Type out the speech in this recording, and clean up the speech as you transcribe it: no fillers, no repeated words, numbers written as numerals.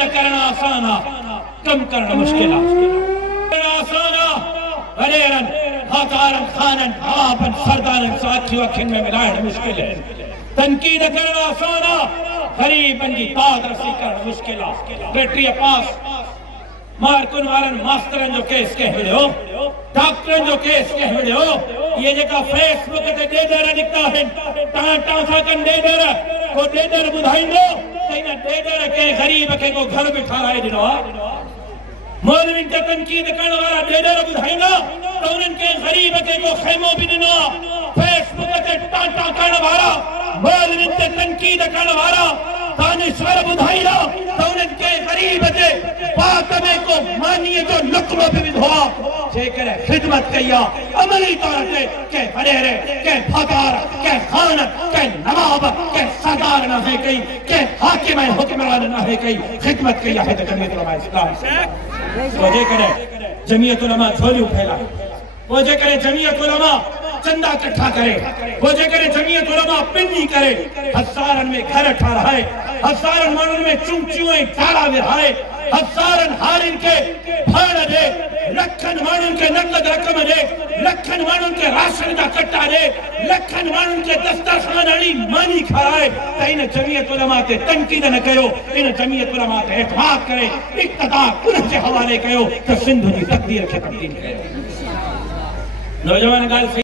तनकीद करना आसान कम करना मुश्किल आसान वडेरन हाकारन खानन आपन सरदारन साथियों अखिन में मिलाना मुश्किल है तनकीद करना आसान गरीबन की ताद रसी करना मुश्किल बैटरी पास मारकुन वारन मास्टरन जो केस कह विड़ो डॉक्टरन जो केस कह विड़ो ये जेका फेसबुक ते डेडर निकता है टा सा कन डेडर को डेडर बुधाइंदो इन डेडर के गरीब के को घर बिठाराए दिनो मौलवी ते तनकीद करण वाला डेडर बुधाइंदो तो उनन के गरीब के को खैमो भी दिनो फेसबुक ते टा करण वाला मौलवी ते तनकीद करण वाला दानिश्वर बुधाइंदो तो उनन के गरीब ते फातमे को मानिए जो लुकमो पे विधवा जे करे खिदमत कया अमली तौर पे के बड़ेरे के फकार के खान के नवाब के सरदार ना है कई के हाकिम हुक्मरान ना है कई खिदमत कया है जमीयत उलमा इस्लाम वो जे करे जमीयत उलमा झोली फैला वो जे करे जमीयत उलमा चंदा इकट्ठा करे वो जे करे जमीयत उलमा पिन्नी करे हजारन में घर ठहराए हजारन मानन में चुंचियों डाला विहाए हजारन हारिन के फड़ दे लखन मानन के नकद रकम दे लखन मानन के राशन का कट्टा दे लखन मानन के दस्तरखान अड़ी मानी खाए त इन जमीयत उलमा ते तनकीद न कयो इन जमीयत उलमा ते एतमाद करे इक्तदार उन जे हवाले कयो त सिंध जी तकदीर के तब्दील कयो नौजवान गाल